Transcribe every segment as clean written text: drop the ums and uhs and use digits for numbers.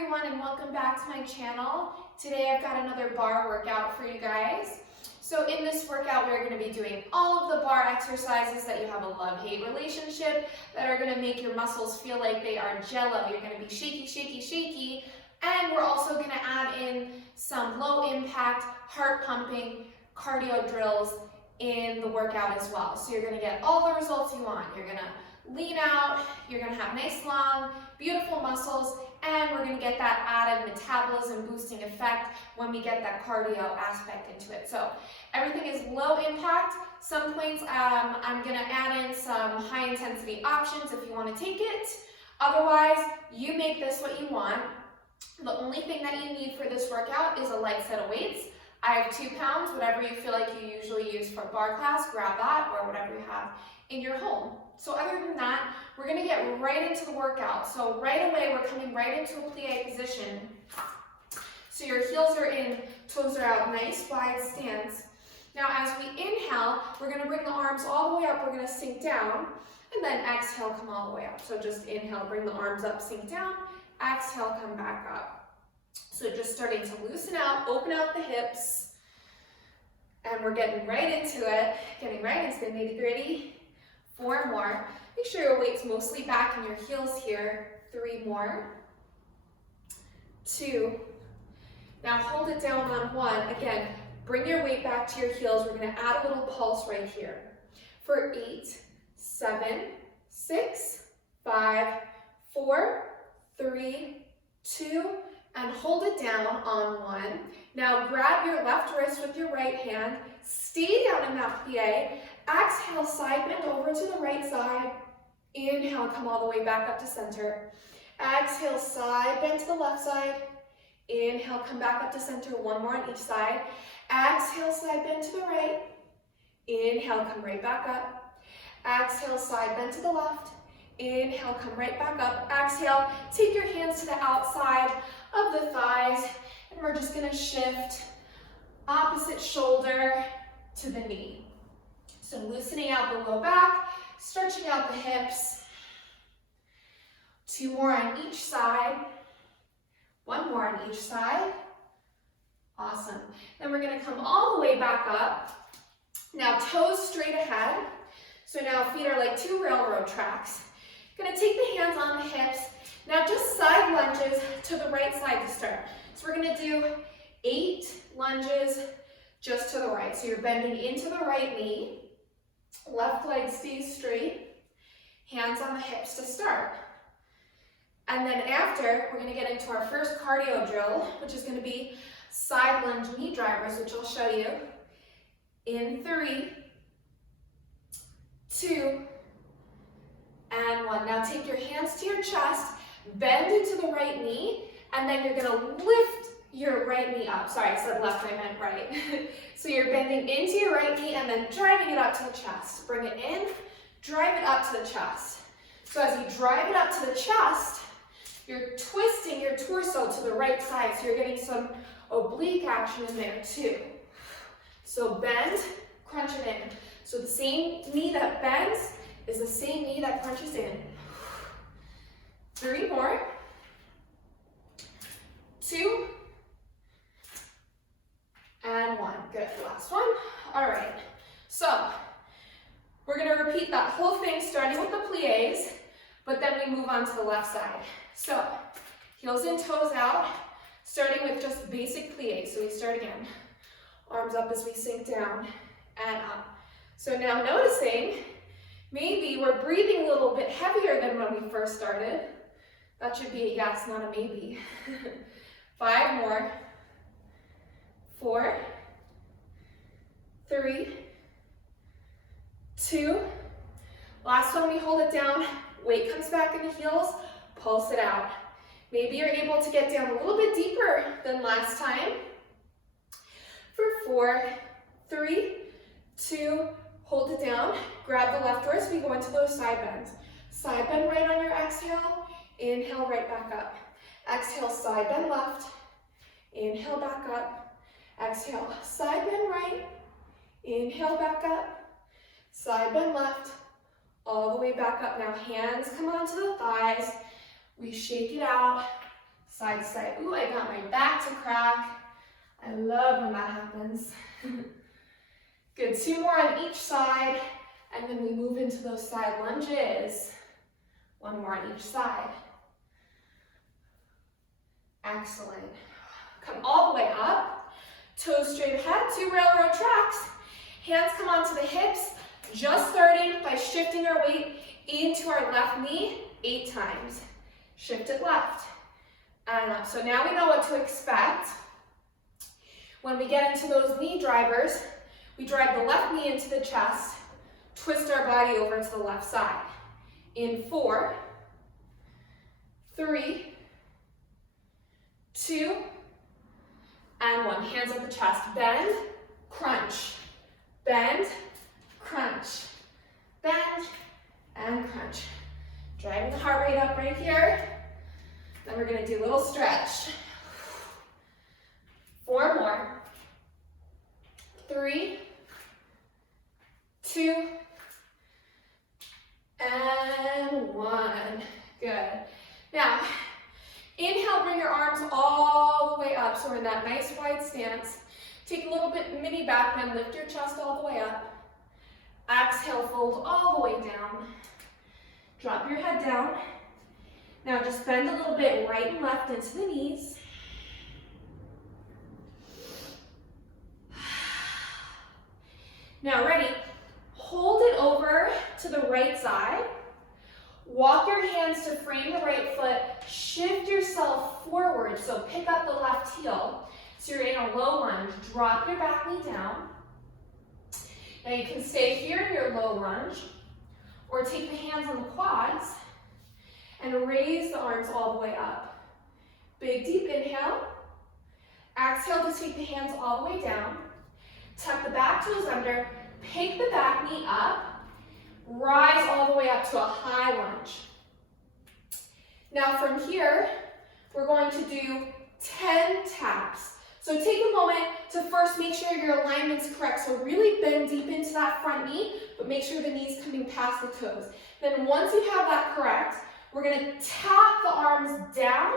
everyone, and welcome back to my channel. Today I've got another bar workout for you guys. So in this workout we're going to be doing all of the bar exercises that you have a love-hate relationship, that are going to make your muscles feel like they are jello. You're going to be shaky, shaky, shaky. And we're also going to add in some low impact, heart pumping cardio drills in the workout as well. So you're going to get all the results you want. You're going to lean out, you're going to have nice, long, beautiful muscles, and we're going to get that added metabolism boosting effect when we get that cardio aspect into it. So everything is low impact. Some points I'm going to add in some high intensity options if you want to take it. Otherwise, you make this what you want. The only thing that you need for this workout is a light set of weights. I have 2 pounds, whatever you feel like you usually use for bar class, grab that, or whatever you have in your home. So other than that, we're going to get right into the workout. So right away, we're coming right into a plie position. So your heels are in, toes are out, nice wide stance. Now as we inhale, we're going to bring the arms all the way up, we're going to sink down, and then exhale, come all the way up. So just inhale, bring the arms up, sink down, exhale, come back up. So just starting to loosen out, open out the hips, and we're getting right into it, getting right into the nitty-gritty. 4 more. Make sure your weight's mostly back in your heels here. 3 more. 2. Now hold it down on 1. Again, bring your weight back to your heels. We're going to add a little pulse right here. For 8, 7, 6, 5, 4, 3, 2, and hold it down on 1. Now grab your left wrist with your right hand, stay down in that plie, exhale, side bend over to the right side, inhale, come all the way back up to center, exhale, side bend to the left side, inhale, come back up to center, 1 more on each side, exhale, side bend to the right, inhale, come right back up, exhale, side bend to the left, inhale, come right back up, exhale, take your hands to the outside of the thighs, and we're just going to shift opposite shoulder to the knee. So loosening out the low back, stretching out the hips. 2 more on each side. 1 more on each side. Awesome. Then we're going to come all the way back up. Now toes straight ahead. So now feet are like 2 railroad tracks. Going to take the hands on the hips. Now just side lunges to the right side to start. So we're going to do 8 lunges just to the right. So you're bending into the right knee. Left leg stays straight. Hands on the hips to start. And then after, we're going to get into our first cardio drill, which is going to be side lunge knee drivers, which I'll show you in 3, 2, and 1. Now take your hands to your chest, bend into the right knee, and then you're going to lift your right knee up. Sorry, I said left, I meant right. So you're bending into your right knee and then driving it up to the chest. Bring it in, drive it up to the chest. So as you drive it up to the chest, you're twisting your torso to the right side, so you're getting some oblique action in there too. So bend, crunch it in. So the same knee that bends is the same knee that crunches in. 3 more. 2. And 1. Good. Last one. All right. So we're going to repeat that whole thing starting with the plies, but then we move on to the left side. So heels and toes out, starting with just basic plies. So we start again. Arms up as we sink down and up. So now noticing, maybe we're breathing a little bit heavier than when we first started. That should be a yes, not a maybe. 5 more. 4, 3, 2. Last one, we hold it down. Weight comes back in the heels. Pulse it out. Maybe you're able to get down a little bit deeper than last time. For 4, 3, 2, hold it down. Grab the left wrist. We go into those side bends. Side bend right on your exhale. Inhale, right back up. Exhale, side bend left. Inhale, back up. Exhale, side bend right. Inhale, back up. Side bend left. All the way back up. Now hands come onto the thighs. We shake it out. Side to side. Ooh, I got my back to crack. I love when that happens. Good, 2 more on each side, and then we move into those side lunges. 1 more on each side. Excellent. Come all the way up, toes straight ahead, 2 railroad tracks. Hands come onto the hips, just starting by shifting our weight into our left knee 8 times. Shift it left and up. So now we know what to expect. When we get into those knee drivers, we drive the left knee into the chest, twist our body over to the left side. In 4, 3, 2, and 1. Hands at the chest. Bend, crunch. Bend, crunch. Bend, and crunch. Driving the heart rate up right here. Then we're going to do a little stretch. 4 more. 3, 2, and 1. Good. Now, inhale, bring your arms all the way up. So we're in that nice wide stance. Take a little bit mini back bend, lift your chest all the way up. Exhale, fold all the way down. Drop your head down. Now just bend a little bit right and left into the knees. Now ready, hold it over to the right side. Walk your hands to frame the right foot. Shift yourself forward, so pick up the left heel. So you're in a low lunge. Drop your back knee down. Now you can stay here in your low lunge, or take the hands on the quads and raise the arms all the way up. Big deep inhale. Exhale to take the hands all the way down. Tuck the back toes under, pick the back knee up, rise all the way up to a high lunge. Now from here, we're going to do 10 taps. So take a moment to first make sure your alignment's correct. So really bend deep into that front knee, but make sure the knee's coming past the toes. Then once you have that correct, we're gonna tap the arms down,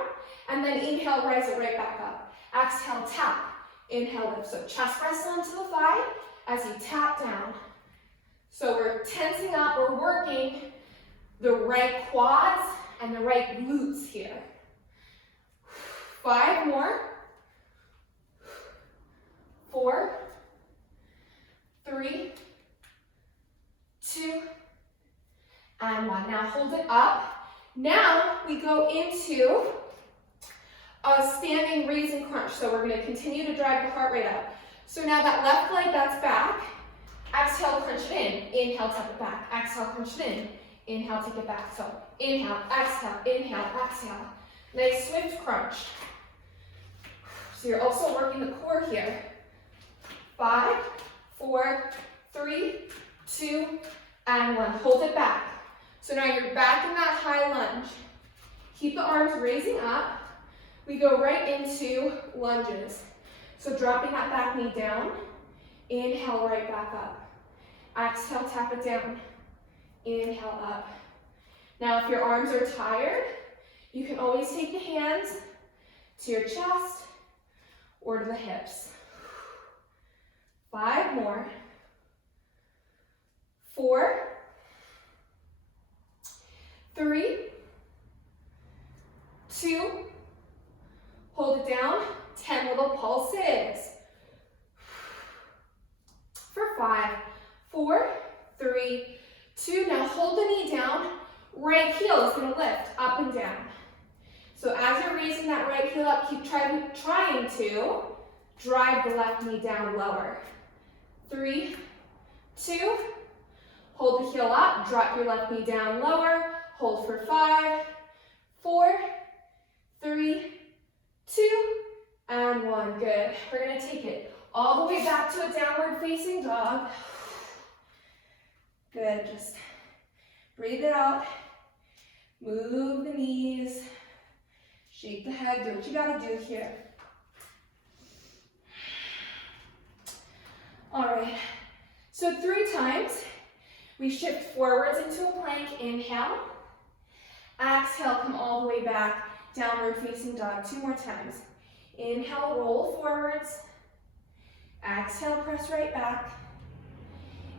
and then inhale, rise it right back up. Exhale, tap. Inhale, lift. So chest press onto the thigh as you tap down. So we're tensing up, we're working the right quads and the right glutes here. 5 more. 4, 3, 2, and 1. Now hold it up. Now we go into a standing raise and crunch. So we're going to continue to drive the heart rate up. So now that left leg that's back, exhale, crunch it in. Inhale, tap it back. Exhale, crunch it in. Inhale, take it back. So inhale, exhale, exhale. Nice swift crunch. So you're also working the core here. 5, 4, 3, 2, and 1. Hold it back. So now you're back in that high lunge. Keep the arms raising up. We go right into lunges. So dropping that back knee down. Inhale, right back up. Exhale, tap it down. Inhale, up. Now if your arms are tired, you can always take the hands to your chest or to the hips. 5 more. 4, 3, 2, hold it down, 10 little pulses. For 5, 4, 3, 2, now hold the knee down, right heel is gonna lift up and down. So as you're raising that right heel up, keep trying to drive the left knee down lower. 3, 2, hold the heel up, drop your left knee down lower, hold for 5, 4, 3, 2, and 1. Good. We're going to take it all the way back to a downward facing dog. Good. Just breathe it out. Move the knees. Shake the head. Do what you got to do here. All right. So 3 times. We shift forwards into a plank. Inhale. Exhale, come all the way back downward facing dog. 2 more times. Inhale, roll forwards. Exhale, press right back.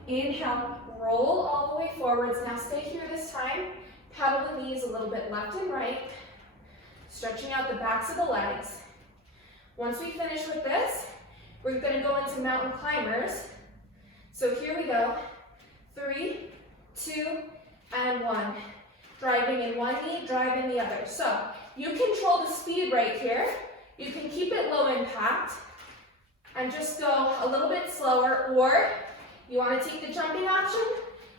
Inhale, roll all the way forwards. Now stay here this time. Paddle the knees a little bit left and right. Stretching out the backs of the legs. Once we finish with this, we're going to go into mountain climbers. So here we go. 3, 2, and 1. Driving in one knee, drive in the other. So you control the speed right here. You can keep it low impact and just go a little bit slower, or you want to take the jumping option,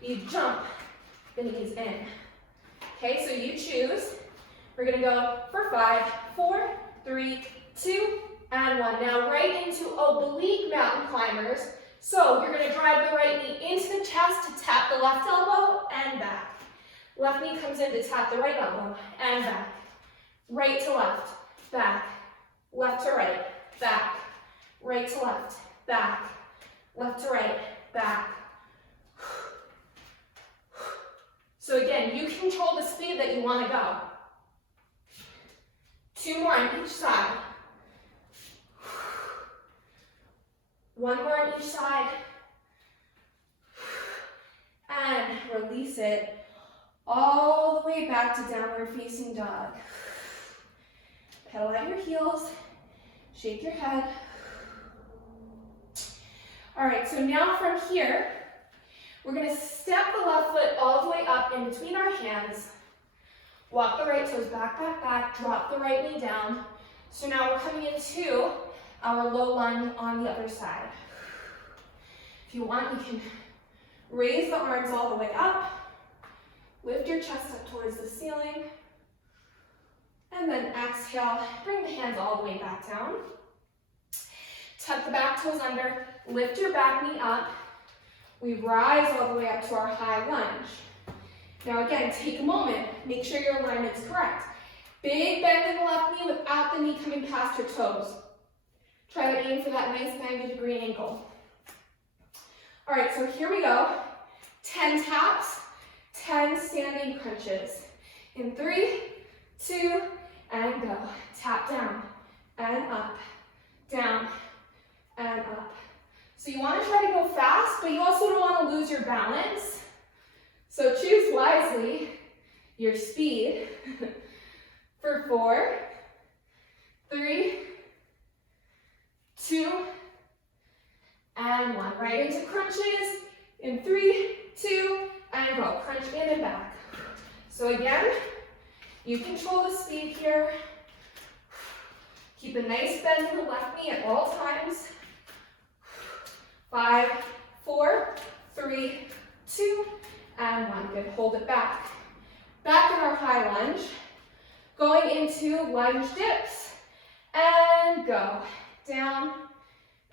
you jump the knees in. Okay, so you choose. We're going to go for 5, 4, 3, 2, and 1. Now right into oblique mountain climbers. So you're going to drive the right knee into the chest to tap the left elbow and back. Left knee comes in to tap the right elbow and back. Right to left, back. Left to right, back. Right to left, back. Left to right, back. So again, you control the speed that you want to go. 2 more on each side. 1 more on each side. And release it all the way back to downward facing dog. Pedal out your heels. Shake your head. All right, so now from here, we're going to step the left foot all the way up in between our hands. Walk the right toes back, back, back. Drop the right knee down. So now we're coming into our low lunge on the other side. If you want, you can raise the arms all the way up. Lift your chest up towards the ceiling. And then exhale, bring the hands all the way back down. Tuck the back toes under, lift your back knee up. We rise all the way up to our high lunge. Now again, take a moment, make sure your alignment's correct. Big bend in the left knee without the knee coming past your toes. Try to aim for that nice 90-degree angle. All right, so here we go. 10 taps, 10 standing crunches. In 3, 2, and go. Tap down and up, down and up. So you want to try to go fast, but you also don't want to lose your balance. So choose wisely your speed. For 4, 3, 2, and 1. Right into crunches. In 3, 2, and go. Crunch in and back. So again, you control the speed here. Keep a nice bend in the left knee at all times. 5, 4, 3, 2, and 1. Good. Hold it back. Back in our high lunge. Going into lunge dips. And go. Down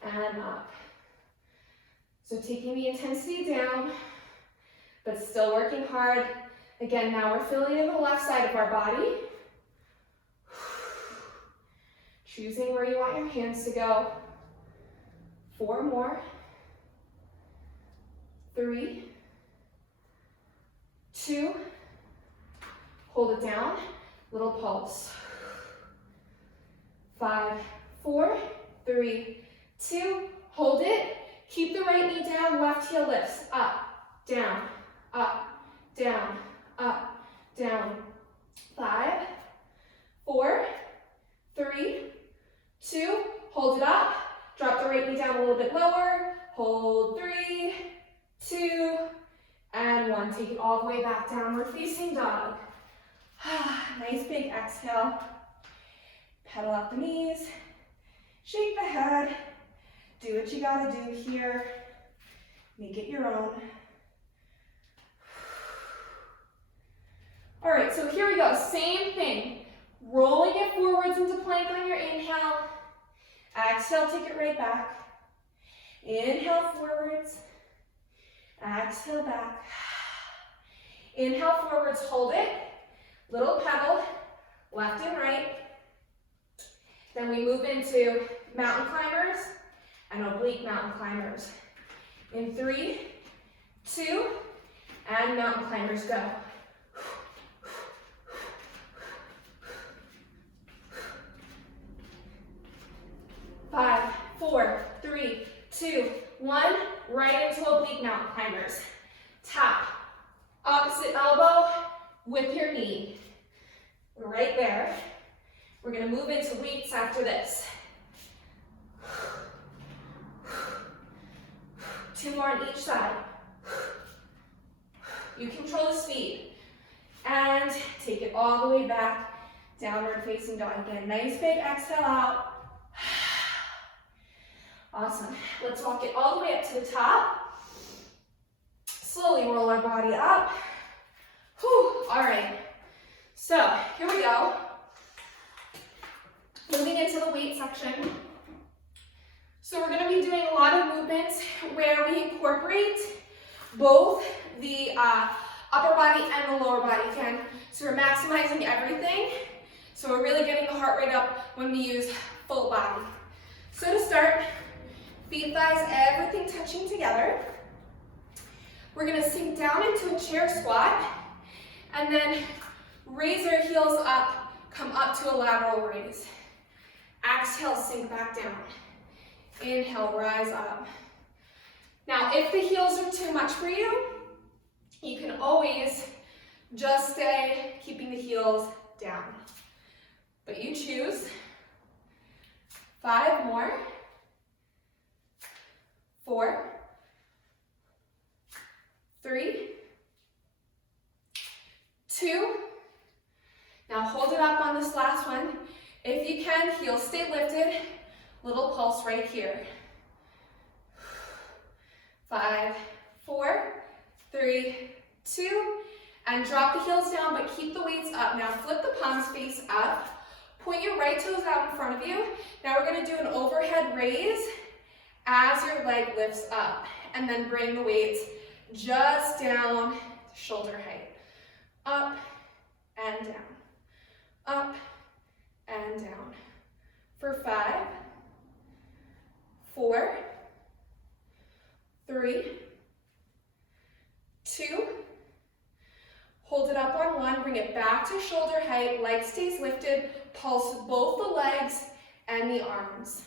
and up. So taking the intensity down, but still working hard. Again, now we're filling in the left side of our body. Choosing where you want your hands to go. 4 more. 3, 2, hold it down, little pulse. 5, 4, 3, 2, hold it. Keep the right knee down, left heel lifts. Up, down, up, down, up, down. 5, 4, 3, 2, hold it up. Drop the right knee down a little bit lower. Hold 3, 2, and 1. Take it all the way back, downward facing dog. Nice big exhale. Pedal out the knees. Shake the head. Do what you gotta do here. Make it your own. All right, so here we go. Same thing. Rolling it forwards into plank on your inhale. Exhale, take it right back. Inhale forwards. Exhale back. Inhale forwards, hold it. Little pedal, left and right. Then we move into mountain climbers and oblique mountain climbers. In 3, 2, and mountain climbers, go. 5, 4, 3, 2, 1. Right into oblique mountain climbers. Tap. Opposite elbow with your knee. Right there. We're going to move into weights after this. 2 more on each side. You control the speed. And take it all the way back. Downward facing dog again. Nice big exhale out. Awesome. Let's walk it all the way up to the top. Slowly roll our body up. Whew. All right. So here we go. Moving into the weight section. So we're going to be doing a lot of movements where we incorporate both the upper body and the lower body again. So we're maximizing everything. So we're really getting the heart rate up when we use full body. So to start, feet, thighs, everything touching together. We're going to sink down into a chair squat and then raise our heels up, come up to a lateral raise. Exhale, sink back down. Inhale, rise up. Now, if the heels are too much for you, you can always just stay keeping the heels down. But you choose. 5 more. 4, 3, 2. Now hold it up on this last one. If you can, heels stay lifted. Little pulse right here. 5, 4, 3, 2, and drop the heels down, but keep the weights up. Now flip the palms face up. Point your right toes out in front of you. Now we're going to do an overhead raise as your leg lifts up, and then bring the weights just down to shoulder height. Up and down. Up and down. For 5, 4, 3, 2, hold it up on 1, bring it back to shoulder height, leg stays lifted, pulse both the legs and the arms.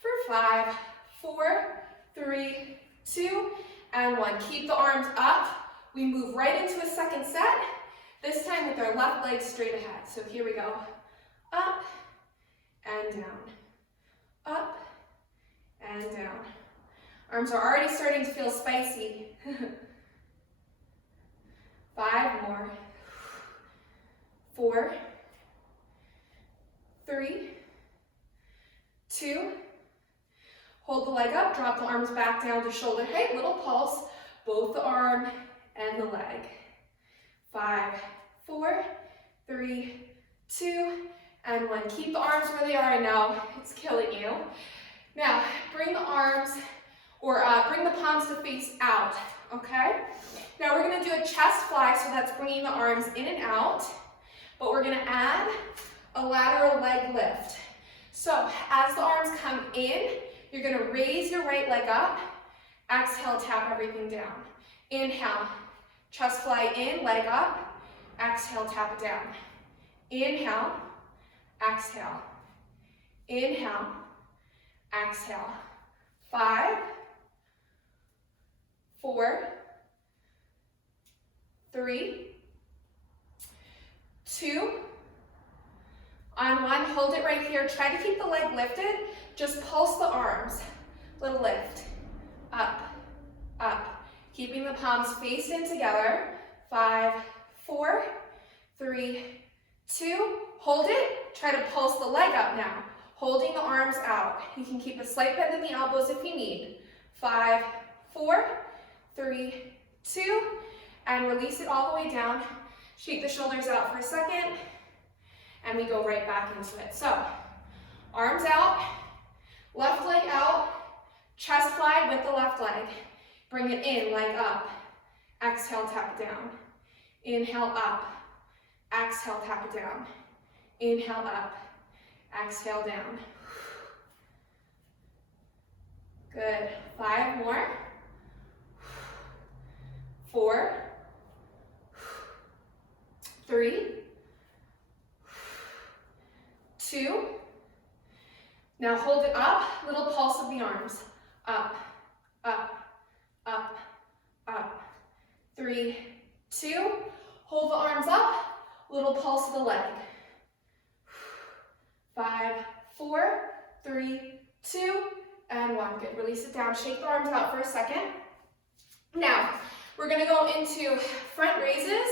For 5, 4, 3, 2, and 1. Keep the arms up. We move right into a second set, this time with our left leg straight ahead. So here we go. Up and down. Up and down. Arms are already starting to feel spicy. 5 more. 4, 3, 2, hold the leg up, drop the arms back down to shoulder height, little pulse, both the arm and the leg. 5, 4, 3, 2, and 1. Keep the arms where they are. I know it's killing you. Now, bring the arms, or bring the palms to face out, okay? Now we're gonna do a chest fly, so that's bringing the arms in and out, but we're gonna add a lateral leg lift. So as the arms come in, you're gonna raise your right leg up, exhale, tap everything down. Inhale, chest fly in, leg up, exhale, tap it down. Inhale, exhale, inhale, exhale. 5, 4, 3, 2, on 1, hold it right here. Try to keep the leg lifted. Just pulse the arms. Little lift. Up, up. Keeping the palms faced in together. 5, 4, 3, 2. Hold it. Try to pulse the leg up now. Holding the arms out. You can keep a slight bend in the elbows if you need. 5, 4, 3, 2, and release it all the way down. Shake the shoulders out for a second, and we go right back into it. So, arms out, left leg out, chest fly with the left leg. Bring it in, leg up. Exhale, tap it down. Inhale, up. Exhale, tap it down. Inhale, up. Exhale, down. Good. 5 more. 4, 3, 2, Now hold it up, little pulse of the arms. Up, up, up, up. 3, 2, hold the arms up, little pulse of the leg. 5, 4, 3, 2, and 1. Good, release it down, shake the arms out for a second. Now, we're gonna go into front raises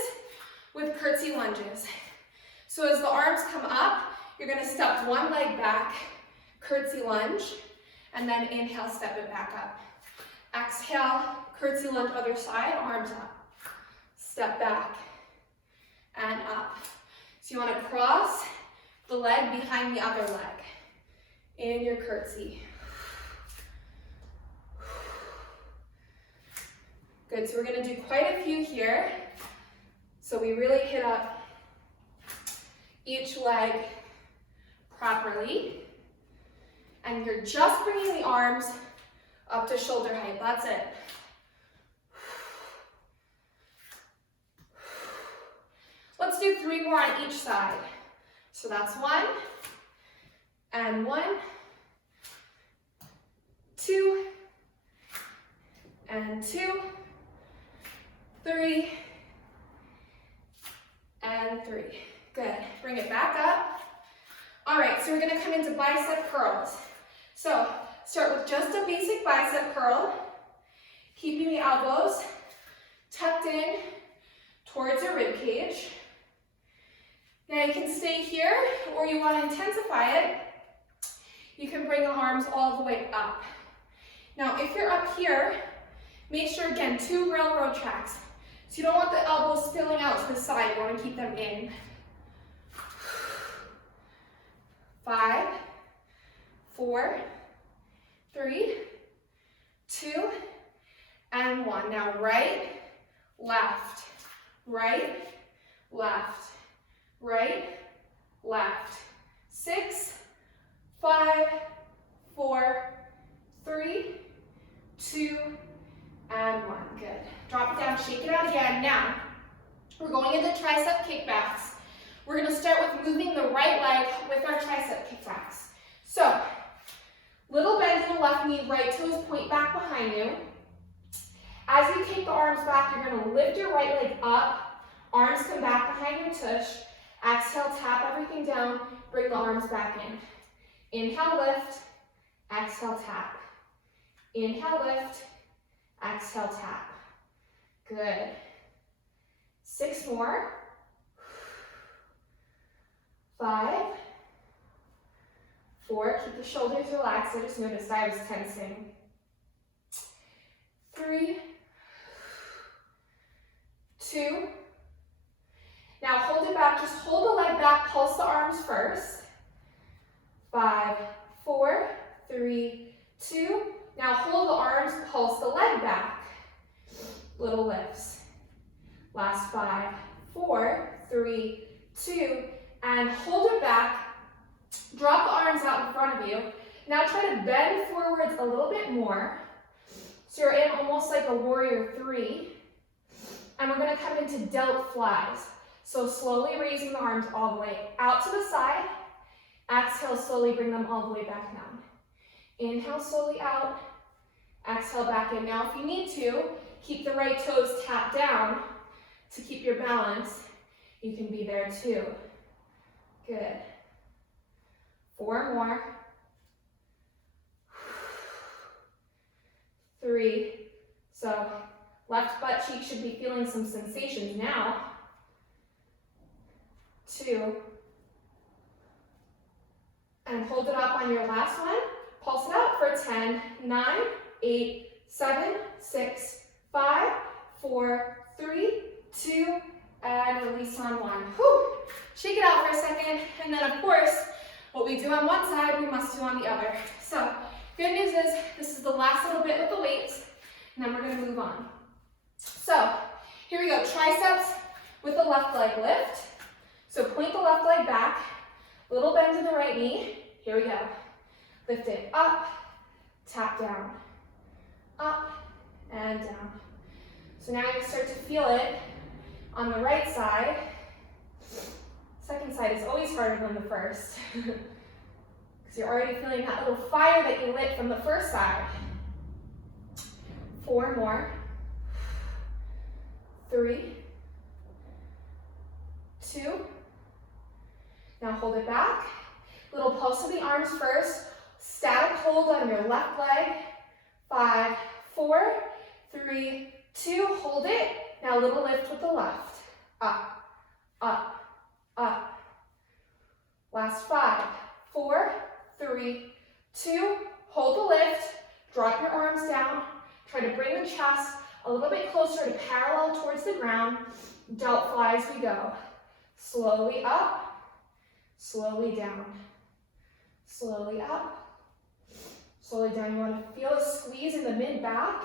with curtsy lunges. So as the arms come up, you're gonna step one leg back, curtsy lunge, and then inhale, step it back up. Exhale, curtsy lunge, other side, arms up. Step back and up. So you wanna cross the leg behind the other leg in your curtsy. Good, so we're gonna do quite a few here. So we really hit up each leg properly. And you're just bringing the arms up to shoulder height, that's it. Let's do 3 more on each side. So that's 1, and 1, 2, and 2, 3, and 3. Good, bring it back up. All right, so we're gonna come into bicep curls. So start with just a basic bicep curl, keeping the elbows tucked in towards your rib cage. Now you can stay here, or you want to intensify it, you can bring the arms all the way up. Now if you're up here, make sure again, 2 railroad tracks. So you don't want the elbows spilling out to the side, you want to keep them in. 5, 4, 3, 2, and 1. Now right, left, right, left, right, left. 6, 5, 4, 3, 2, and 1. Good. Drop it down, shake it out again. Now, we're going into tricep kickbacks. We're going to start with moving the right leg with our tricep kickbacks. So, little bend in the left knee, right toes point back behind you. As you take the arms back, you're going to lift your right leg up, arms come back behind your tush. Exhale, tap everything down, bring the arms back in. Inhale, lift, exhale, tap. Inhale, lift, exhale, tap. Good. 6 more. 5, 4, keep the shoulders relaxed. I just noticed I was tensing. 3, 2, now hold it back, just hold the leg back, pulse the arms first. 5, 4, 3, 2, now hold the arms, pulse the leg back. Little lifts. Last 5, 4, 3, 2, and hold it back. Drop the arms out in front of you. Now try to bend forwards a little bit more. So you're in almost like a warrior 3. And we're gonna come into delt flies. So slowly raising the arms all the way out to the side. Exhale, slowly bring them all the way back down. Inhale, slowly out. Exhale, back in. Now if you need to, keep the right toes tapped down to keep your balance. You can be there too. Good. 4 more. 3. So left butt cheek should be feeling some sensations now. 2. And hold it up on your last one. Pulse it out for 10, 9, 8, 7, 6, 5, 4, 3, 2, and release on 1. Whew. Shake it out for a second, and then of course, what we do on one side, we must do on the other. So, good news is, this is the last little bit with the weights, and then we're gonna move on. So, here we go, triceps with the left leg lift. So point the left leg back, little bend in the right knee. Here we go. Lift it up, tap down, up, and down. So now you start to feel it on the right side. Second side is always harder than the first. So you're already feeling that little fire that you lit from the first side. 4 more. 3, 2. Now hold it back. Little pulse of the arms first. Static hold on your left leg. 5, 4, 3, 2. Hold it. Now little lift with the left. Up, up, up. Last 5, 4, 3, 2. Hold the lift. Drop your arms down. Try to bring the chest a little bit closer to parallel towards the ground. Don't fly as we go. Slowly up, slowly down. Slowly up, slowly down. You want to feel a squeeze in the mid-back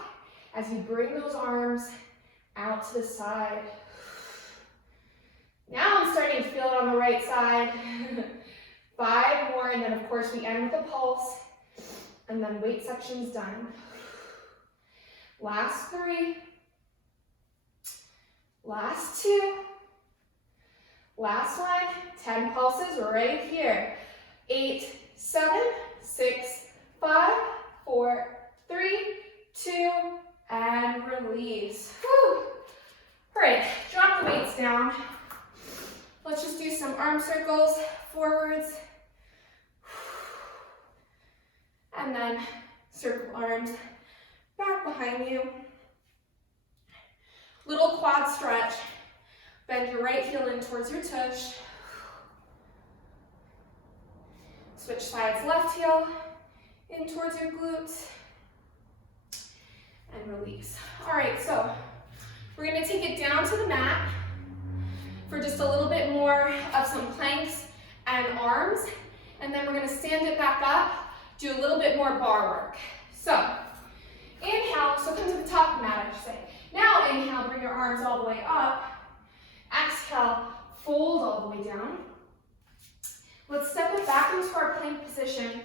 as you bring those arms out to the side. Now I'm starting to feel it on the right side. 5 more, and then of course we end with a pulse, and then weight section's done. Last 3, last 2, last 1, 10 pulses right here. 8, 7, 6, 5, 4, 3, 2, and release. Whew. All right, drop the weights down. Let's just do some arm circles forwards. And then circle arms back behind you. Little quad stretch. Bend your right heel in towards your tush. Switch sides, left heel in towards your glutes. And release. All right, so we're gonna take it down to the mat for just a little bit more of some planks and arms. And then we're gonna stand it back up, do a little bit more bar work. So, inhale, so come to the top of the mat, I should say. Now inhale, bring your arms all the way up. Exhale, fold all the way down. Let's step it back into our plank position.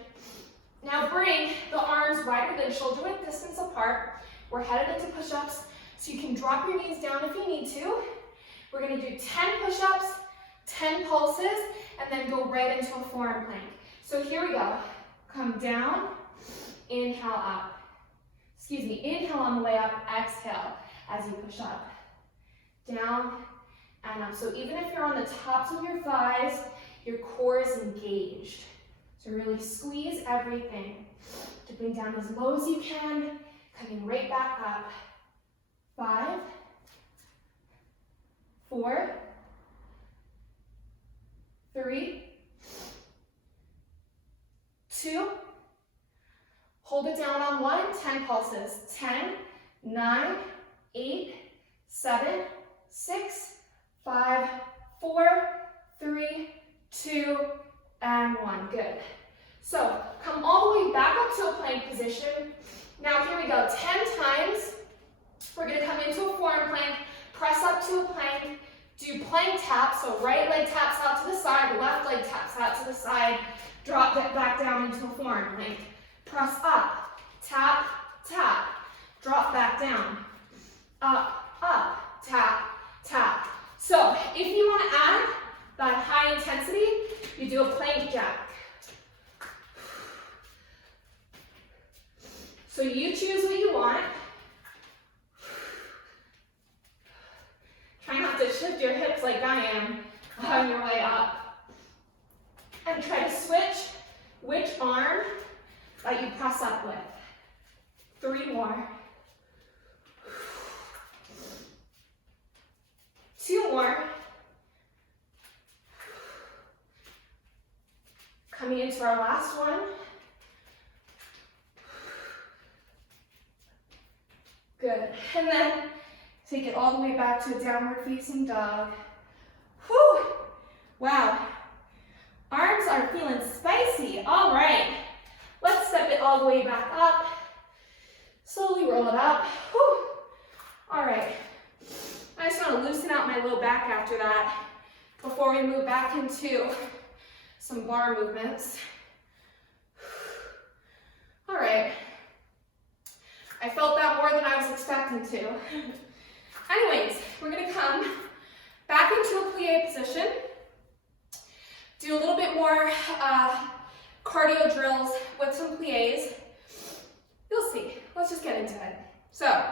Now bring the arms wider than shoulder width distance apart. We're headed into push-ups, so you can drop your knees down if you need to. We're gonna do 10 push-ups, 10 pulses, and then go right into a forearm plank. So here we go. Come down, inhale up. Excuse me, inhale on the way up, exhale as you push up. Down and up. So even if you're on the tops of your thighs, your core is engaged. So really squeeze everything. Dipping down as low as you can, coming right back up. 5, 4, 3, 2, hold it down on 1, 10 pulses. 10, 9, 8, 7, 6, 5, 4, 3, 2, and 1. Good. So come all the way back up to a plank position. Now here we go, 10 times. We're gonna come into a forearm plank, press up to a plank, do plank taps, so right leg taps out to the side, left leg taps out to the side, drop that back down into a forearm plank. Press up, tap, tap, drop back down, up, up, tap, tap. So if you want to add that high intensity, you do a plank jack. So you choose what you want. Try not to shift your hips like I am on your way up. And try to switch which arm that you press up with. 3 more. 2 more. Coming into our last one. Good. And then take it all the way back to a downward facing dog. Whew. Wow. Arms are feeling spicy. All right. Let's step it all the way back up. Slowly roll it up. Whew. All right. I just want to loosen out my low back after that before we move back into some bar movements. All right. I felt that more than I was expecting to. Anyways, we're gonna come back into a plie position. Do a little bit more cardio drills with some plies. You'll see. Let's just get into it. So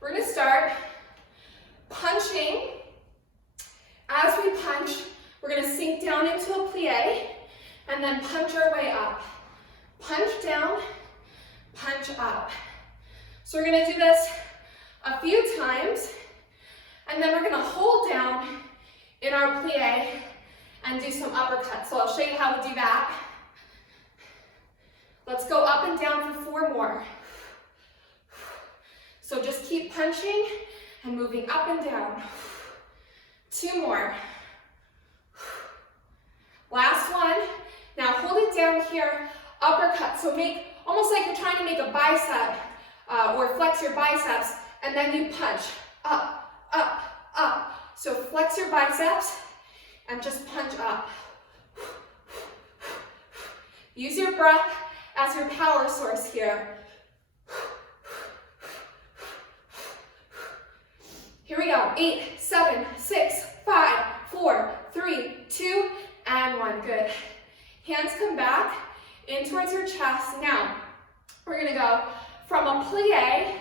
we're going to start punching. As we punch, we're going to sink down into a plie and then punch our way up. Punch down, punch up. So we're going to do this a few times, and then we're going to hold down in our plie and do some uppercuts. So I'll show you how to do that. Let's go up and down for 4 more. So just keep punching and moving up and down. 2 more. Last one. Now hold it down here, uppercut. So make, almost like you're trying to make a bicep or flex your biceps, and then you punch up, up, up. So flex your biceps and just punch up. Use your breath as your power source here. Here we go. 8, 7, 6, 5, 4, 3, 2, and 1. Good. Hands come back in towards your chest. Now, we're gonna go from a plie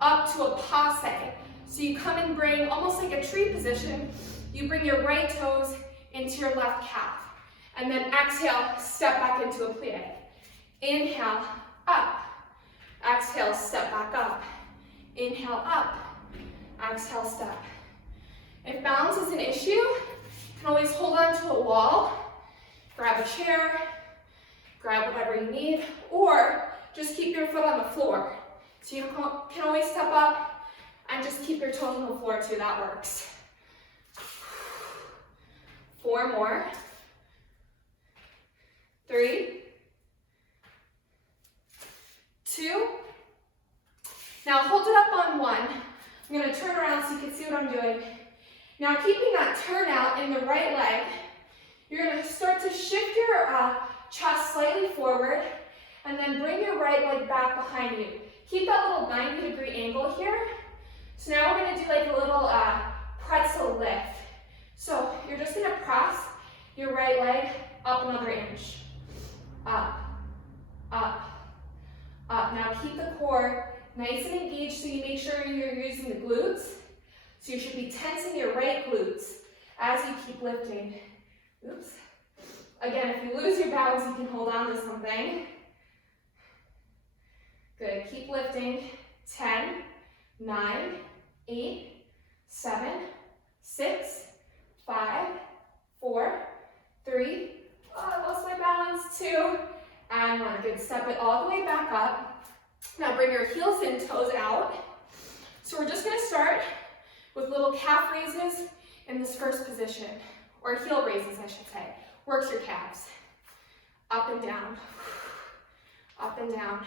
up to a passe. So you come and bring, almost like a tree position, you bring your right toes into your left calf. And then exhale, step back into a plie. Inhale, up. Exhale, step back up. Inhale, up. Exhale, step. If balance is an issue, you can always hold on to a wall, grab a chair, grab whatever you need, or just keep your foot on the floor. So you can always step up and just keep your toes on the floor too, that works. 4 more. 3, 2. Now hold it up on 1. I'm going to turn around so you can see what I'm doing. Now keeping that turnout in the right leg, you're going to start to shift your chest slightly forward and then bring your right leg back behind you. Keep that little 90-degree angle here. So now we're going to do like a little pretzel lift. So you're just going to press your right leg up another inch. Up, up, up. Now keep the core nice and engaged so you make sure you're using the glutes. So you should be tensing your right glutes as you keep lifting. Oops. Again, if you lose your balance, you can hold on to something. Good. Keep lifting. 10, 9, 8, 7, 6, 5, 4, 3, I lost my balance, 2, and 1. Good. Step it all the way back up. Now bring your heels in, toes out. So we're just going to start with little calf raises in this first position, or heel raises, I should say. Works your calves. Up and down. Up and down.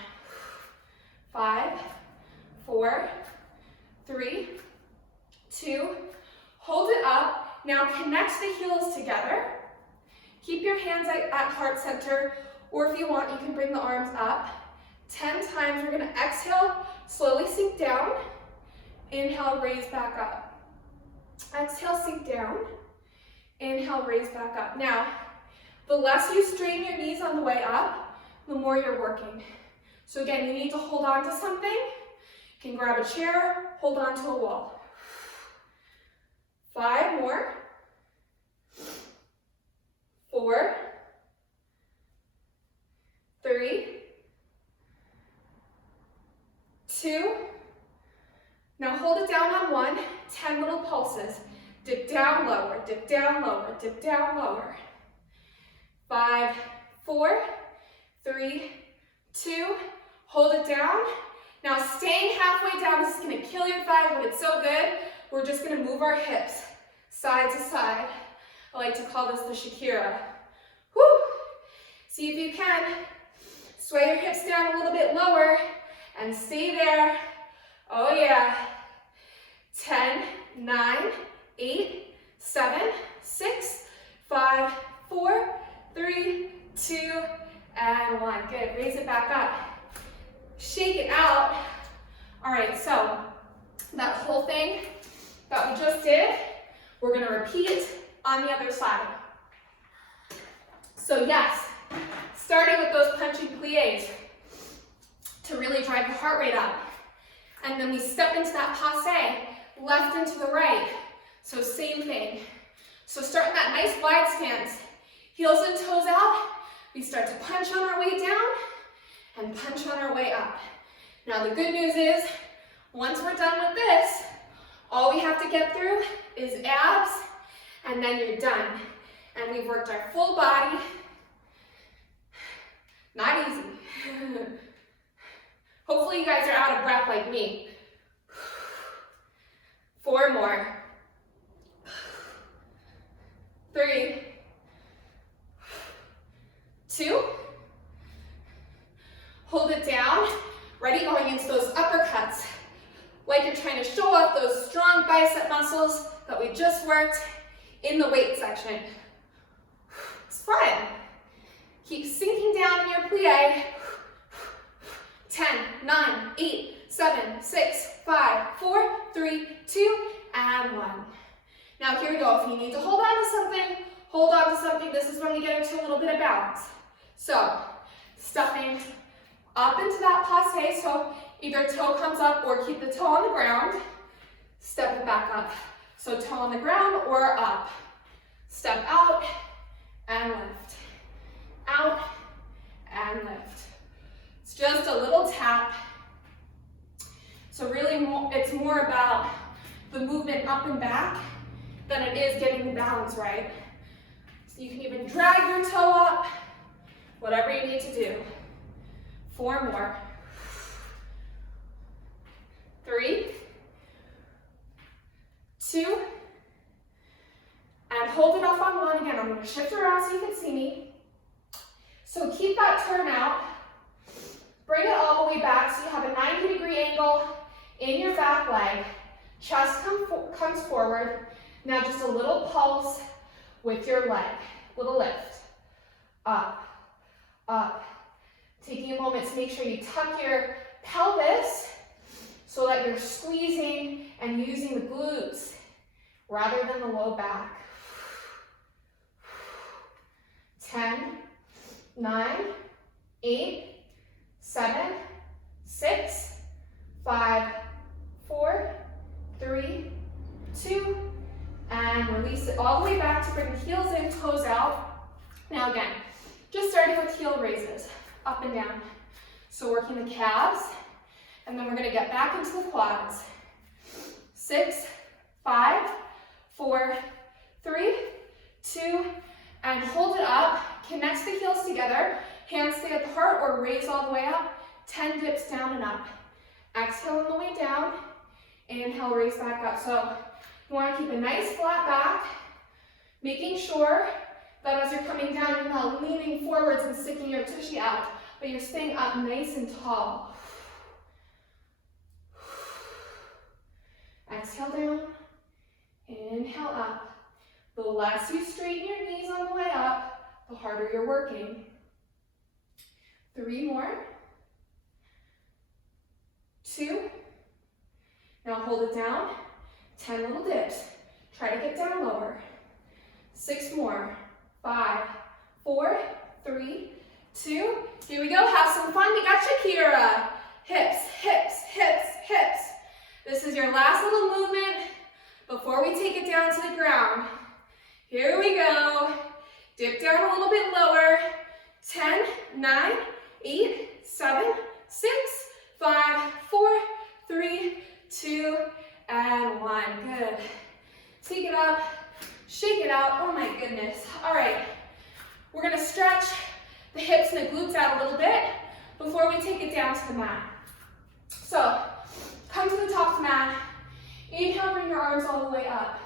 5, 4, 3, 2. Hold it up. Now connect the heels together. Keep your hands at heart center, or if you want, you can bring the arms up. 10 times. We're going to exhale, slowly sink down. Inhale, raise back up. Exhale, sink down. Inhale, raise back up. Now, the less you strain your knees on the way up, the more you're working. So again, you need to hold on to something. You can grab a chair, hold on to a wall. 5 more. 4, 3, 2. Now hold it down on 1. 10 little pulses. Dip down, lower, dip down, lower, dip down, lower. 5, 4, 3, 2. Hold it down. Now staying halfway down, this is going to kill your thighs, but it's so good. We're just going to move our hips side to side. I like to call this the Shakira. Woo! See if you can. Sway your hips down a little bit lower and stay there. Oh yeah. 10, 9, 8, 7, 6, 5, 4, 3, 2, and 1. Good. Raise it back up. Shake it out. All right, so that whole thing that we just did, we're going to repeat on the other side. So yes, Starting with those punching plies to really drive your heart rate up. And then we step into that passe, left into the right. So same thing. So starting that nice wide stance, heels and toes out, we start to punch on our way down and punch on our way up. Now the good news is, once we're done with this, all we have to get through is abs, and then you're done. And we've worked our full body. Not easy. Hopefully you guys are out of breath like me. 4 more. 3, 2. Hold it down. Ready, going into those uppercuts. Like you're trying to show off those strong bicep muscles that we just worked in the weight section. It's fun. Keep sinking down in your plie. 10, 9, 8, 7, 6, 5, 4, 3, 2, and 1. Now here we go. If you need to hold on to something, hold on to something. This is when we get into a little bit of balance. So, stepping up into that passe. So either toe comes up or keep the toe on the ground. Step it back up. So toe on the ground or up. Step out and lift. Out and lift. It's just a little tap. So really it's more about the movement up and back than it is getting the balance right. So you can even drag your toe up, whatever you need to do. 4 more. 3, 2, and hold it up on 1 again. I'm going to shift around so you can see me. So keep that turn out. Bring it all the way back so you have a 90-degree angle in your back leg. Chest comes forward. Now just a little pulse with your leg. Little lift. Up, up. Taking a moment to make sure you tuck your pelvis so that you're squeezing and using the glutes rather than the low back. 10, 9, 8, 7, 6, 5, 4, 3, 2, and release it all the way back to bring the heels in, toes out. Now again, just starting with heel raises, up and down. So working the calves, and then we're gonna get back into the quads. 6, 5, 4, 3, 2, and hold it up. Connect the heels together. Hands stay at the heart or raise all the way up. 10 dips down and up. Exhale on the way down. Inhale, raise back up. So you want to keep a nice flat back, making sure that as you're coming down, you're not leaning forwards and sticking your tushy out, but you're staying up nice and tall. Exhale down. Inhale up. The less you straighten your knees on the way up, the harder you're working. 3 more. 2. Now hold it down. 10 little dips. Try to get down lower. 6 more. 5, 4, 3, 2. Here we go. Have some fun. We got Shakira. Hips, hips, hips, hips. This is your last little movement before we take it down to the ground. Here we go. Dip down a little bit lower. 10, 9, 8, 7, 6, 5, 4, 3, 2, and 1. Good. Take it up, shake it out. Oh my goodness. All right. We're going to stretch the hips and the glutes out a little bit before we take it down to the mat. So, come to the top of the mat. Inhale, bring your arms all the way up.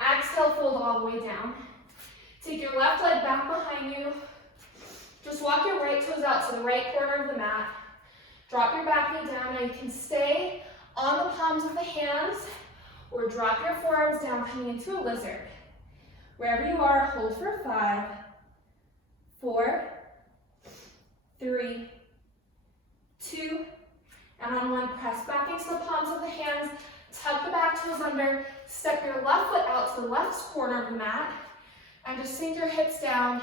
Exhale, fold all the way down. Take your left leg back behind you. Just walk your right toes out to the right corner of the mat. Drop your back knee down. Now you can stay on the palms of the hands or drop your forearms down, coming into a lizard. Wherever you are, hold for 5, 4, 3, 2, and on 1, press back into the palms of the hands, tuck the back toes under, step your left foot out to the left corner of the mat, and just sink your hips down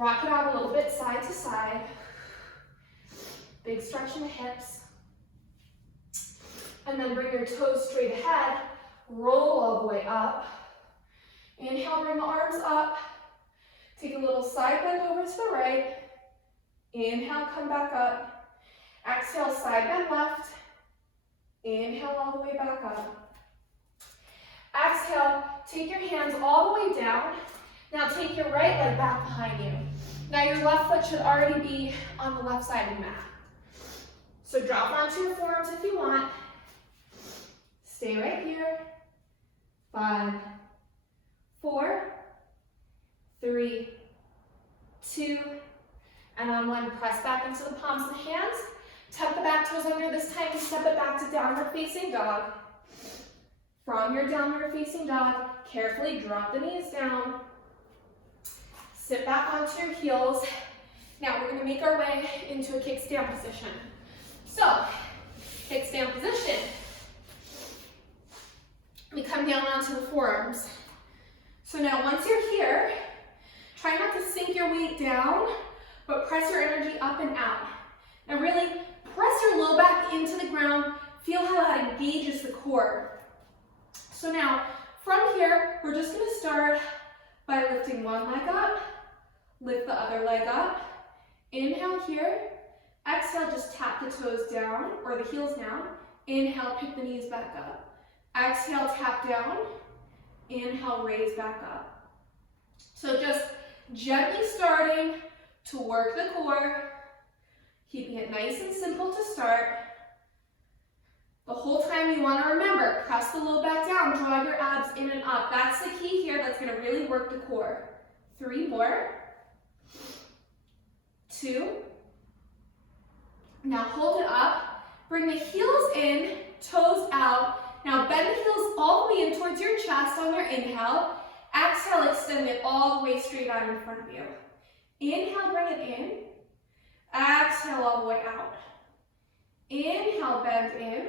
Rock it out a little bit side to side. Big stretch in the hips. And then bring your toes straight ahead. Roll all the way up. Inhale, bring the arms up. Take a little side bend over to the right. Inhale, come back up. Exhale, side bend left. Inhale all the way back up. Exhale, take your hands all the way down. Now take your right leg back behind you. Now your left foot should already be on the left side of the mat. So drop onto your forearms if you want. Stay right here. 5, 4, 3, 2, and on 1, press back into the palms of the hands. Tuck the back toes under this time and step it back to downward facing dog. From your downward facing dog, carefully drop the knees down. Sit back onto your heels. Now we're going to make our way into a kickstand position. So, kickstand position. We come down onto the forearms. So now once you're here, try not to sink your weight down, but press your energy up and out. Now really press your low back into the ground. Feel how that engages the core. So now from here, we're just going to start by lifting one leg up, lift the other leg up. Inhale here. Exhale, just tap the toes down or the heels down. Inhale, pick the knees back up. Exhale, tap down. Inhale, raise back up. So just gently starting to work the core, keeping it nice and simple to start. The whole time you want to remember, press the low back down, draw your abs in and up. That's the key here. That's going to really work the core. 3 more. 2. Now hold it up. Bring the heels in, toes out. Now bend the heels all the way in towards your chest on your inhale. Exhale, extend it all the way straight out in front of you. Inhale, bring it in. Exhale, all the way out. Inhale, bend in.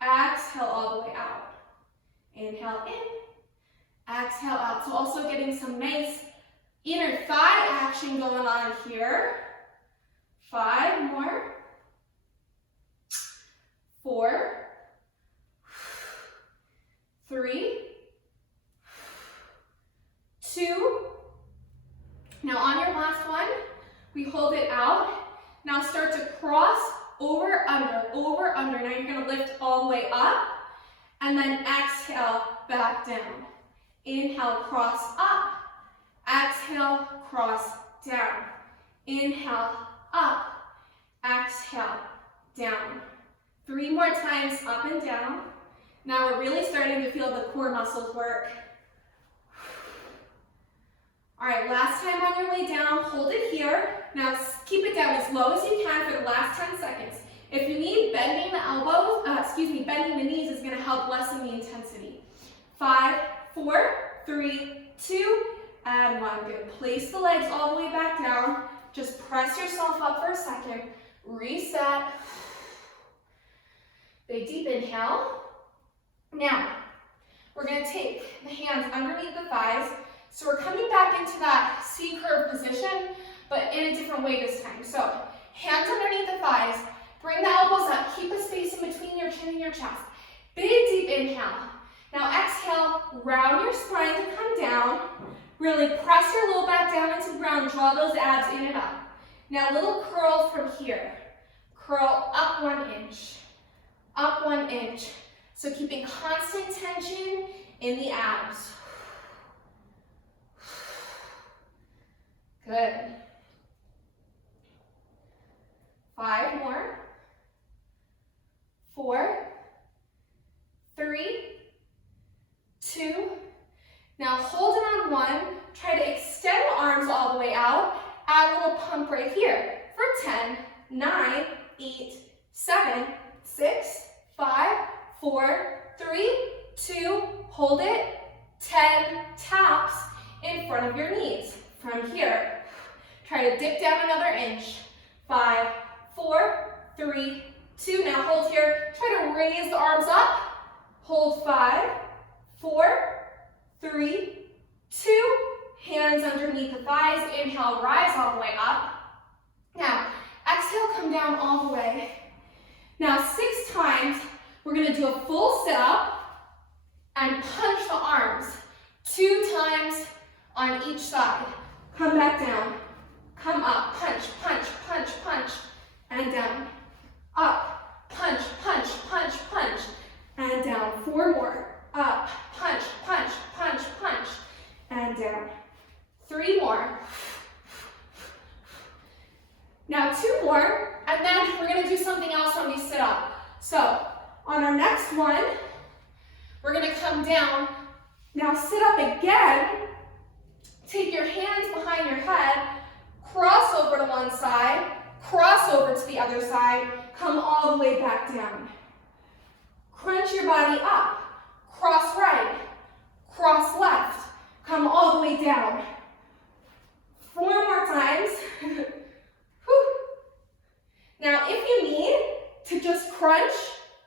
Exhale, all the way out. Inhale in. Exhale out. So also getting some nice inner thigh action going on here. 5 more. 4. 3, 2. Now on your last one, we hold it out. Now start to cross over, under. Now you're going to lift all the way up and then exhale back down. Inhale, cross up. Exhale, cross down. Inhale, up. Exhale, down. 3 more times, up and down. Now we're really starting to feel the core muscles work. All right, last time on your way down, hold it here. Now keep it down as low as you can for the last 10 seconds. If you need, bending the elbows, bending the knees is gonna help lessen the intensity. 5, 4, 3, 2, and 1. Good. Place the legs all the way back down. Just press yourself up for a second. Reset. Big deep inhale. Now, we're going to take the hands underneath the thighs. So we're coming back into that C-curve position, but in a different way this time. So, hands underneath the thighs. Bring the elbows up. Keep a space in between your chin and your chest. Big deep inhale. Now exhale, round your spine to come down. Really press your low back down into the ground. Draw those abs in and up. Now little curl from here. Curl up 1 inch. Up 1 inch. So keeping constant tension in the abs. Good. 5 more. 4, 3, 2. Now hold it on 1. Try to extend the arms all the way out. Add a little pump right here for 10, 9, 8, 7, 6, 5, 4, 3, 2, hold it, 10 taps in front of your knees. From here, try to dip down another inch. 5, 4, 3, 2. Now hold here. Try to raise the arms up. Hold 5, 4, 3, 2, hands underneath the thighs. Inhale, rise all the way up. Now, exhale, come down all the way. Now, 6 times, we're gonna do a full sit-up and punch the arms. 2 times on each side. Come back down. Come up, punch, punch, punch, punch, and down. Up, punch, punch, punch, punch, and down. 4 more. Up, punch, punch, punch, punch, and down. 3 more. Now 2 more, and then we're gonna do something else when we sit up. So, on our next one, we're gonna come down. Now sit up again. Take your hands behind your head, cross over to one side, cross over to the other side, come all the way back down. Crunch your body up, cross right, cross left, come all the way down. 4 more times. Now, if you need to just crunch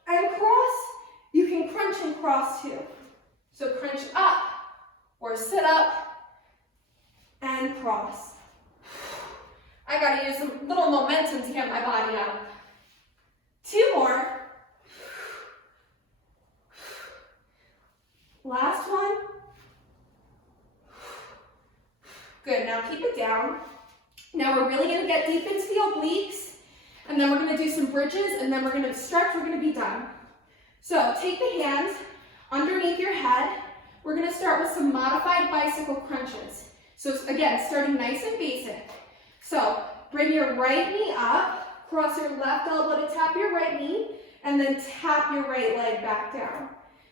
and cross, you can crunch and cross too. So crunch up or sit up and cross. I gotta use a little momentum to get my body up. 2 more. Last one. Good, now keep it down. Now we're really gonna get deep into the obliques, and then we're gonna do some bridges, and then we're gonna stretch, we're gonna be done. So take the hands underneath your head. We're gonna start with some modified bicycle crunches. So again, starting nice and basic. So bring your right knee up, cross your left elbow to tap your right knee, and then tap your right leg back down.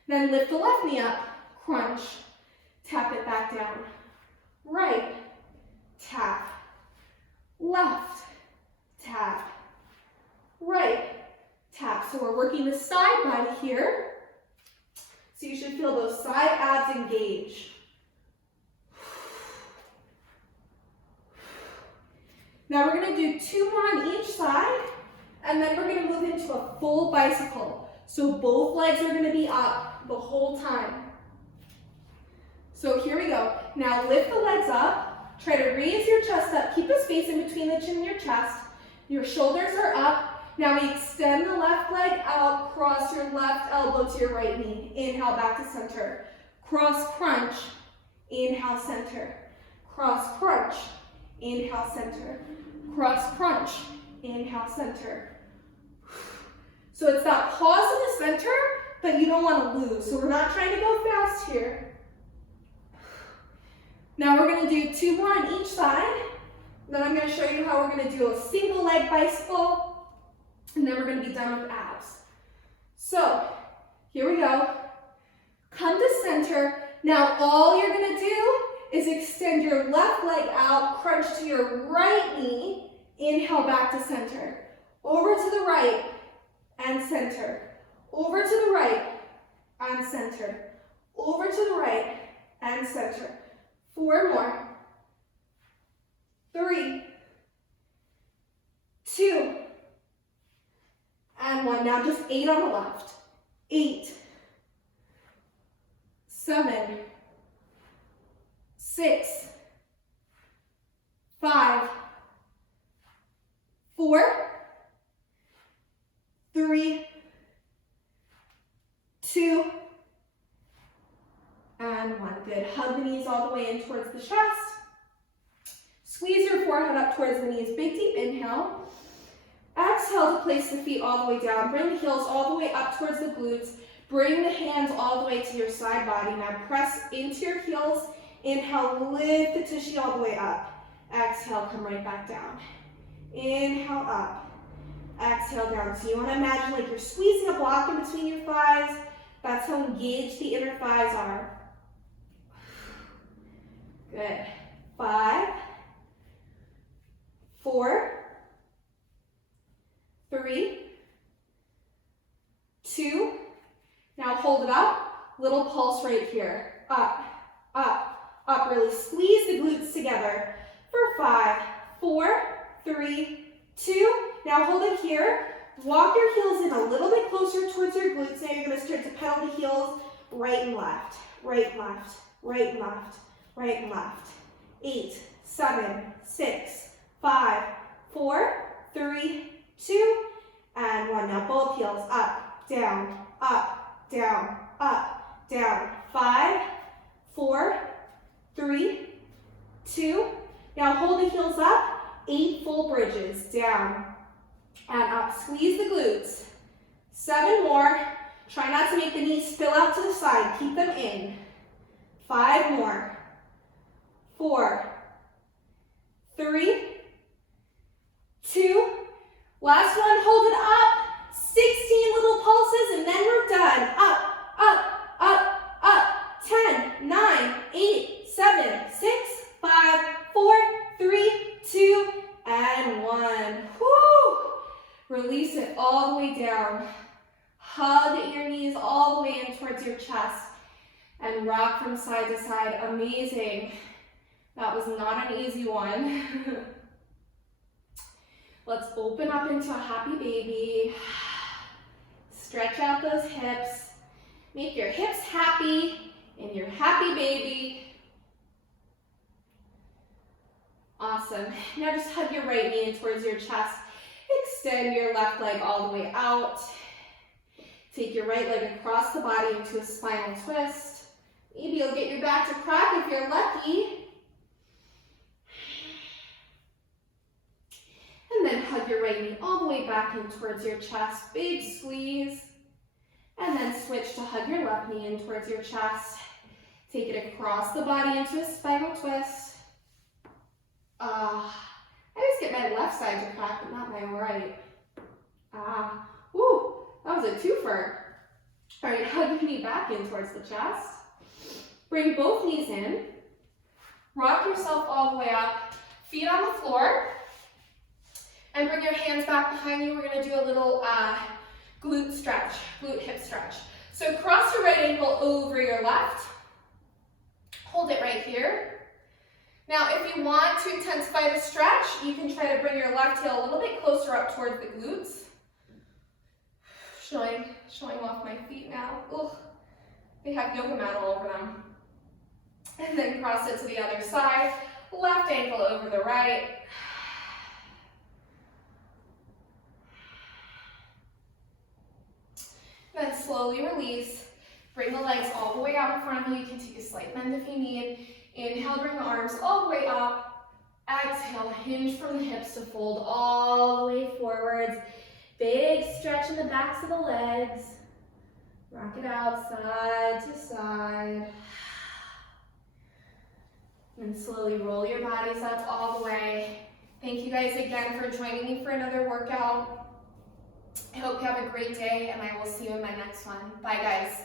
Then lift the left knee up, crunch, tap it back down. Right, tap, left, tap, right, tap. So we're working the side body here. So you should feel those side abs engage. Now we're gonna do 2 more on each side, and then we're gonna move into a full bicycle. So both legs are gonna be up the whole time. So here we go. Now lift the legs up, try to raise your chest up, keep a space in between the chin and your chest. Your shoulders are up. Now we extend the left leg out, cross your left elbow to your right knee. Inhale back to center. Cross crunch, inhale center. Cross crunch, inhale center. Cross crunch, inhale center. So it's that pause in the center that you don't want to lose. So we're not trying to go fast here. Now we're going to do 2 more on each side. Then I'm going to show you how we're going to do a single leg bicycle. And then we're going to be done with abs. So here we go. Come to center. Now all you're going to do is extend your left leg out, crunch to your right knee. Inhale back to center. Over to the right and center. Over to the right and center. Over to the right and center. 4 more. 3, 2, and 1. Now just 8 on the left. 8, 7, 6, 5, 4, 3, 2, and 1. Good. Hug the knees all the way in towards the chest. Squeeze your forehead up towards the knees. Big deep inhale. Exhale to place the feet all the way down. Bring the heels all the way up towards the glutes. Bring the hands all the way to your side body. Now press into your heels. Inhale, lift the tushy all the way up. Exhale, come right back down. Inhale up. Exhale down. So you want to imagine like you're squeezing a block in between your thighs. That's how engaged the inner thighs are. Good. 5, 4, 3, 2. Now hold it up. Little pulse right here. Up, up, up. Really squeeze the glutes together for 5, 4, 3, 2. Now hold it here. Walk your heels in a little bit closer towards your glutes. Now you're going to start to pedal the heels right and left, right and left, right and left, right and left. 8, 7, 6, 5, 4, 3, 2, and 1. Now both heels up, down, up, down, up, down. 5, 4, 3, 2. Now hold the heels up, 8 full bridges, down and up. Squeeze the glutes. 7 more. Try not to make the knees spill out to the side. Keep them in. 5 more. 4, 3, 2. Last one, hold it up. 16 little pulses and then we're done. Up, up, up, up. 10, 9, 8, 7, 6, 5, 4, 3, 2, and 1. Woo! Release it all the way down. Hug your knees all the way in towards your chest and rock from side to side. Amazing. That was not an easy one. Let's open up into a happy baby. Stretch out those hips. Make your hips happy in your happy baby. Awesome. Now just hug your right knee in towards your chest. Extend your left leg all the way out. Take your right leg across the body into a spinal twist. Maybe you'll get your back to crack if you're lucky. And then hug your right knee all the way back in towards your chest. Big squeeze. And then switch to hug your left knee in towards your chest. Take it across the body into a spinal twist. I always get my left side to crack, but not my right. Woo, that was a twofer. All right, hug your knee back in towards the chest. Bring both knees in. Rock yourself all the way up. Feet on the floor. And bring your hands back behind you. We're gonna do a little glute stretch, glute hip stretch. So cross your right ankle over your left. Hold it right here. Now, if you want to intensify the stretch, you can try to bring your left heel a little bit closer up towards the glutes. Showing off my feet now. Ugh, they have yoga mat all over them. And then cross it to the other side. Left ankle over the right. Then slowly release. Bring the legs all the way out in front of you. You can take a slight bend if you need. Inhale, bring the arms all the way up. Exhale, hinge from the hips to fold all the way forwards. Big stretch in the backs of the legs. Rock it out side to side. And slowly roll your bodies up all the way. Thank you guys again for joining me for another workout. I hope you have a great day, and I will see you in my next one. Bye, guys.